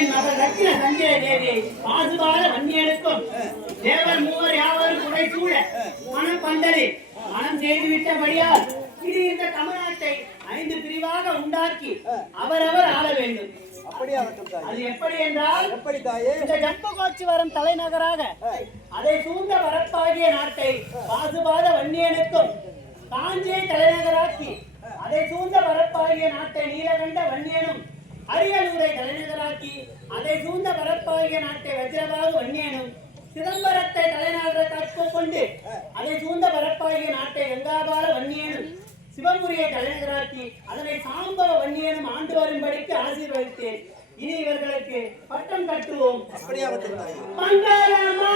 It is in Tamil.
மன்னனின் மகள் ரத்தின சஞ்சய தேவியை பாசுபாத வன்னியனுக்கும் தேவர் மூவர் யாவரும் குறை சூழ மனம் பந்தலில் மனம் செய்துவிட்டபடியால் இது இந்த தமிழ்நாட்டை 5 பிரிவாக உண்டாக்கி அவரவர் ஆள வேண்டும். அது எப்படி என்றால், இந்த ஜம்புகோச்சிவரம் தலைநகராக அதை சூழ்ந்த வரப்பாகிய நாட்டை பாசுபாத வன்னியனுக்கும், காஞ்சியை தலைநகராக்கி அதை சூழ்ந்த வரப்பாகிய நாட்டை நீலகண்ட வன்னியனும், அரியலூரை தலைநகராக்கி அதை சூழ்ந்த வரப்பாகிய நாட்டை வஜ்ரபாகு வன்னியனும், சிதம்பரத்தை தலைநகராக கொண்டு அதை சூழ்ந்த வரப்பாகிய நாட்டை கங்காபால வன்னியனும், சிவபுரியை தலைநகராக்கி அதனை சாம்பவ வன்னியனும் ஆண்டு வரும்படிக்கு ஆசீர்வதித்தேன். இனி இவர்களுக்கு பட்டம் கட்டுவோம். மங்களமா